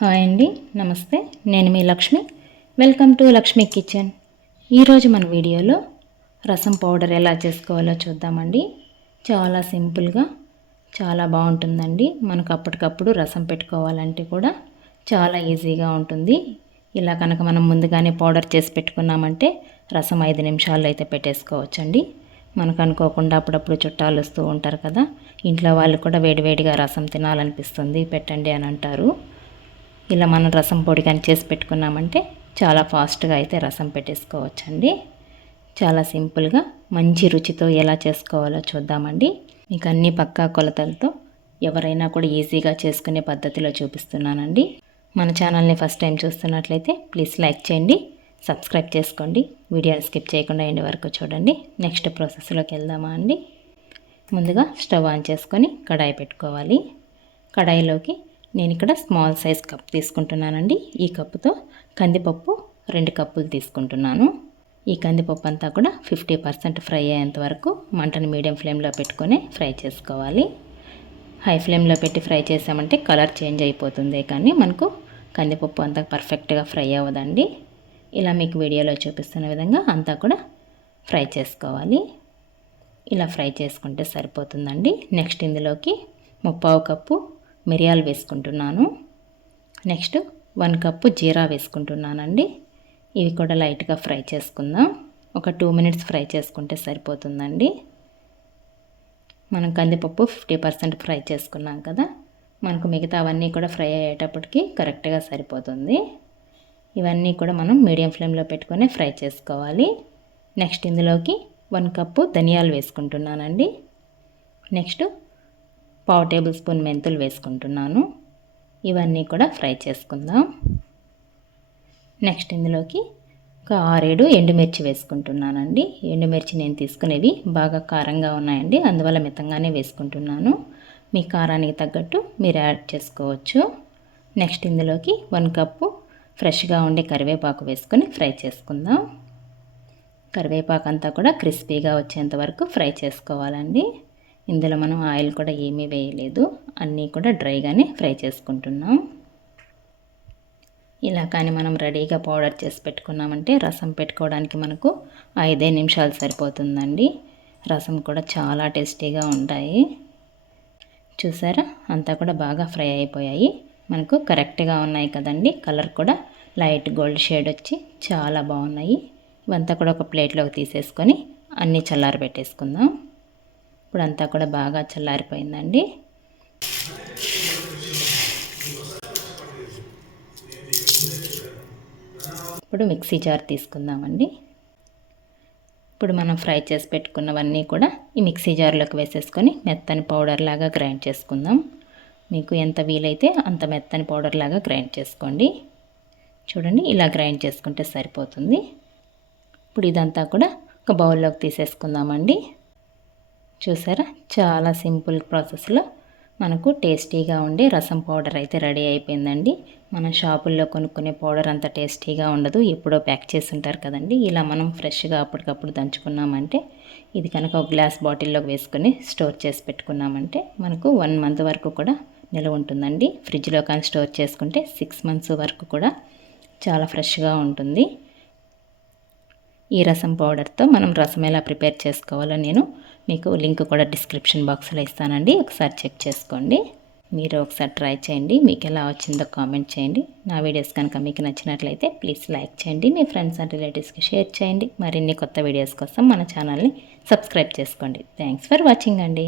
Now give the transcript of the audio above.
Hi అండి, నమస్తే. నేను మీ Lakshmi. Welcome to Lakshmi kitchen. ఈరోజు మన వీడియోలో రసం పౌడర్ ఎలా చేసుకోవాలో చూద్దామండి. చాలా సింపుల్గా చాలా బాగుంటుందండి. మనకు అప్పటికప్పుడు రసం పెట్టుకోవాలంటే కూడా చాలా ఈజీగా ఉంటుంది. ఇలా కనుక మనం ముందుగానే పౌడర్ చేసి పెట్టుకున్నామంటే రసం 5 నిమిషాల్లో అయితే పెట్టేసుకోవచ్చండి. మనకు అనుకోకుండా అప్పుడప్పుడు చుట్టాలు వస్తూ ఉంటారు కదా, ఇంట్లో వాళ్ళు కూడా వేడివేడిగా రసం తినాలనిపిస్తుంది, పెట్టండి అని అంటారు. ఇలా మనం రసం పొడి కానీ చేసి పెట్టుకున్నామంటే చాలా ఫాస్ట్గా అయితే రసం పెట్టేసుకోవచ్చండి. చాలా సింపుల్గా మంచి రుచితో ఎలా చేసుకోవాలో చూద్దామండి. మీకు అన్ని పక్కా కొలతలతో ఎవరైనా కూడా ఈజీగా చేసుకునే పద్ధతిలో చూపిస్తున్నానండి. మన ఛానల్ని ఫస్ట్ టైం చూస్తున్నట్లయితే ప్లీజ్ లైక్ చేయండి, సబ్స్క్రైబ్ చేసుకోండి. వీడియోని స్కిప్ చేయకుండా ఎండ్ వరకు చూడండి. నెక్స్ట్ ప్రాసెస్లోకి వెళ్దామా అండి. ముందుగా స్టవ్ ఆన్ చేసుకొని కడాయి పెట్టుకోవాలి. కడాయిలోకి నేను ఇక్కడ స్మాల్ సైజ్ కప్ తీసుకుంటున్నానండి. ఈ కప్పుతో కందిపప్పు 2 కప్పులు తీసుకుంటున్నాను. ఈ కందిపప్పు అంతా కూడా 50% ఫ్రై అయ్యేంత వరకు మంటను మీడియం ఫ్లేమ్లో పెట్టుకొని ఫ్రై చేసుకోవాలి. హై ఫ్లేమ్లో పెట్టి ఫ్రై చేసామంటే కలర్ చేంజ్ అయిపోతుంది, కానీ మనకు కందిపప్పు అంతా పర్ఫెక్ట్గా ఫ్రై అవ్వదండి. ఇలా మీకు వీడియోలో చూపిస్తున్న విధంగా అంతా కూడా ఫ్రై చేసుకోవాలి. ఇలా ఫ్రై చేసుకుంటే సరిపోతుందండి. నెక్స్ట్ ఇందులోకి 1/4 కప్పు మిరియాలు వేసుకుంటున్నాను. నెక్స్ట్ 1 కప్పు జీరా వేసుకుంటున్నానండి. ఇవి కూడా లైట్గా ఫ్రై చేసుకుందాం. ఒక 2 మినిట్స్ ఫ్రై చేసుకుంటే సరిపోతుందండి. మనం కందిపప్పు 50% ఫ్రై చేసుకున్నాం కదా, మనకు మిగతా అవన్నీ కూడా ఫ్రై అయ్యేటప్పటికి కరెక్ట్గా సరిపోతుంది. ఇవన్నీ కూడా మనం మీడియం ఫ్లేమ్లో పెట్టుకొని ఫ్రై చేసుకోవాలి. నెక్స్ట్ ఇందులోకి 1 కప్పు ధనియాలు వేసుకుంటున్నానండి. నెక్స్ట్ 1/2 టేబుల్ స్పూన్ మెంతులు వేసుకుంటున్నాను. ఇవన్నీ కూడా ఫ్రై చేసుకుందాం. నెక్స్ట్ ఇందులోకి ఒక 6-7 ఎండుమిర్చి వేసుకుంటున్నానండి. ఎండుమిర్చి నేను తీసుకునేవి బాగా కారంగా ఉన్నాయండి, అందువల్ల మితంగానే వేసుకుంటున్నాను. మీ కారానికి తగ్గట్టు మీరు యాడ్ చేసుకోవచ్చు. నెక్స్ట్ ఇందులోకి 1 కప్పు ఫ్రెష్గా ఉండే కరివేపాకు వేసుకొని ఫ్రై చేసుకుందాం. కరివేపాకు అంతా కూడా క్రిస్పీగా వచ్చేంత వరకు ఫ్రై చేసుకోవాలండి. ఇందులో మనం ఆయిల్ కూడా ఏమీ వేయలేదు, అన్నీ కూడా డ్రైగానే ఫ్రై చేసుకుంటున్నాం. ఇలా కానీ మనం రెడీగా పౌడర్ చేసి పెట్టుకున్నామంటే రసం పెట్టుకోవడానికి మనకు 5 నిమిషాలు సరిపోతుందండి. రసం కూడా చాలా టేస్టీగా ఉంటాయి. చూసారా, అంతా కూడా బాగా ఫ్రై అయిపోయాయి. మనకు కరెక్ట్గా ఉన్నాయి కదండి. కలర్ కూడా లైట్ గోల్డ్ షేడ్ వచ్చి చాలా బాగున్నాయి. ఇవంతా కూడా ఒక ప్లేట్లోకి తీసేసుకొని అన్నీ చల్లారి పెట్టేసుకుందాం. ఇప్పుడు అంతా కూడా బాగా చల్లారిపోయిందండి. ఇప్పుడు మిక్సీ జార్ తీసుకుందామండి. ఇప్పుడు మనం ఫ్రై చేసి పెట్టుకున్నవన్నీ కూడా ఈ మిక్సీ జార్లోకి వేసేసుకొని మెత్తని పౌడర్ లాగా గ్రైండ్ చేసుకుందాం. మీకు ఎంత వీలైతే అంత మెత్తని పౌడర్ లాగా గ్రైండ్ చేసుకోండి. చూడండి, ఇలా గ్రైండ్ చేసుకుంటే సరిపోతుంది. ఇప్పుడు ఇదంతా కూడా ఒక బౌల్లోకి తీసేసుకుందామండి. చూసారా, చాలా సింపుల్ ప్రాసెస్లో మనకు టేస్టీగా ఉండే రసం పౌడర్ అయితే రెడీ అయిపోయిందండి. మన షాపుల్లో కొనుక్కునే పౌడర్ అంత టేస్టీగా ఉండదు, ఎప్పుడో ప్యాక్ చేసి ఉంటారు కదండి. ఇలా మనం ఫ్రెష్గా అప్పటికప్పుడు దంచుకున్నామంటే, ఇది కనుక ఒక గ్లాస్ బాటిల్లోకి వేసుకొని స్టోర్ చేసి పెట్టుకున్నామంటే మనకు 1 మంత్ వరకు కూడా నిల్వ ఉంటుందండి. ఫ్రిడ్జ్లో కానీ స్టోర్ చేసుకుంటే 6 మంత్స్ వరకు కూడా చాలా ఫ్రెష్గా ఉంటుంది. ఈ రసం పౌడర్తో మనం రసం ఎలా ప్రిపేర్ చేసుకోవాలో నేను మీకు లింక్ కూడా డిస్క్రిప్షన్ బాక్స్లో ఇస్తానండి. ఒకసారి చెక్ చేసుకోండి. మీరు ఒకసారి ట్రై చేయండి. మీకు ఎలా వచ్చిందో కామెంట్ చేయండి. నా వీడియోస్ కనుక మీకు నచ్చినట్లయితే ప్లీజ్ లైక్ చేయండి, మీ ఫ్రెండ్స్ అండ్ రిలేటివ్స్కి షేర్ చేయండి. మరిన్ని కొత్త వీడియోస్ కోసం మన ఛానల్ని సబ్స్క్రైబ్ చేసుకోండి. థ్యాంక్స్ ఫర్ వాచింగ్ అండి.